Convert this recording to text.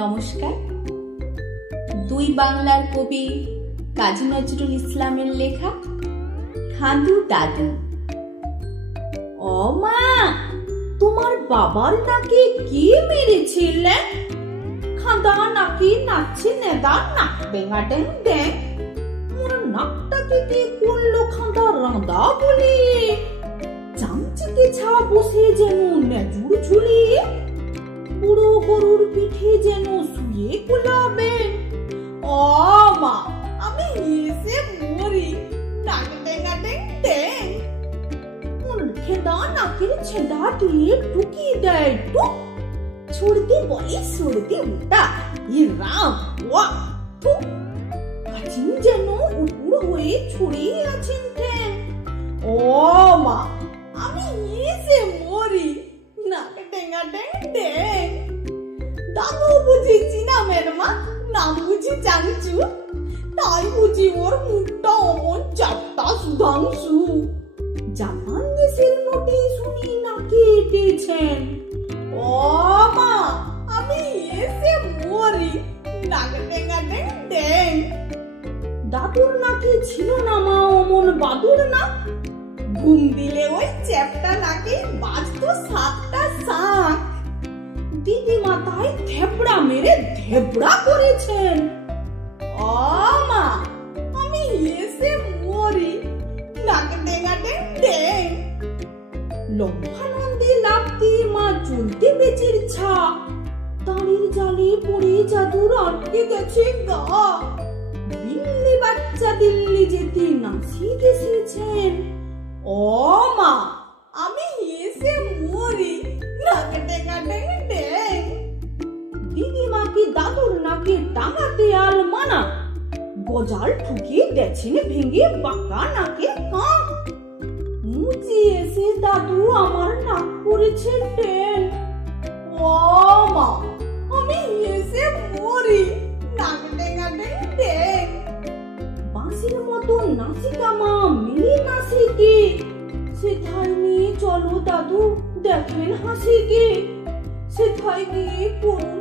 নমস্কার। দুই বাংলার কবি কাজী নজরুল ইসলামের লেখা খাঁদু দাদু। ও মা, তোমার বাবার নাকি কি মেরেছিলে? খাঁদা নাকি নাচছে নেদা নাক ডেঙ্গা ডেং ডেং। মোর নাকটাকে কি করলো খাঁদা রাঁদা বলি? চামচিকে ছা বসে যেন নেজুর ঝুলিয়ে, বুড়ো গরুর পিঠে যেন শুয়ে কুলাবেন। ও মা, আমি এসে মরি, নাক ডেঙ্গা ডেং ডেং। মোর খেদা নাকের ছেদা দিয়ে টুকি দেয় টুক। ছড়তে বলে সরতে উল্টা, ই রাম ওয়া টুক। কাচিন যেন উপুর হয়ে ছড়িয়ে আছেন ঠ্যাং। ও মা, আমি এসে মরি, নাক ডেঙ্গা ডেং ডেং। দাদু বুঝি চিনামের মা, নাম বুঝি চাংচু, তাই বুঝি ওর মুখটা অমন চাপটা সুধাংশু। জাপান দেশের নোটে শুনি নাকে এঁটেছেন। ও মা, আমি এসে মরি, নাক ডেঙ্গা ডেং ডেং। দাদুর নাকে ছিল না মা অমন বাদুর নাক। ঘুম দিলে ওই চ্যাপটা নাকে বাজতো 7টা শাঁখ। দিদি মাথায় থেপড়া মেরে থেপড়া করেছেন। ও মা, আমি এসে মরি, নাক ডেঙ্গা ডেং ডেং। লম্ফানন্দে লাফতে মা চলতে বেচের ছা। দাঁড়ির জালে পড়ে জাদুর আটকে গেছে গা। দিল্লি বাচ্চা দিল্লি যেতে নাসিক এসেছেন। ও মা, আমি এসে মরি, নাক ডেঙ্গা ডেং ডেং। দিদিমাকে দাদুর নাকে টাঙাতে আল মানা। গজাল ঠুকে দেছেন ভেঙে বাঁকা নাকে কান। মুচি এসে দাদু আমার নাক করেছে টেন। ও মা, আমি এসে মরি, নাক ডেঙ্গা ডেং ডেং। বাঁশির মতো নাচিকা মা মিলি নাচিকে। সেথায় নিয়ে চলো দাদু, দেখেন হাসিকে। সেথায় গিয়ে করুন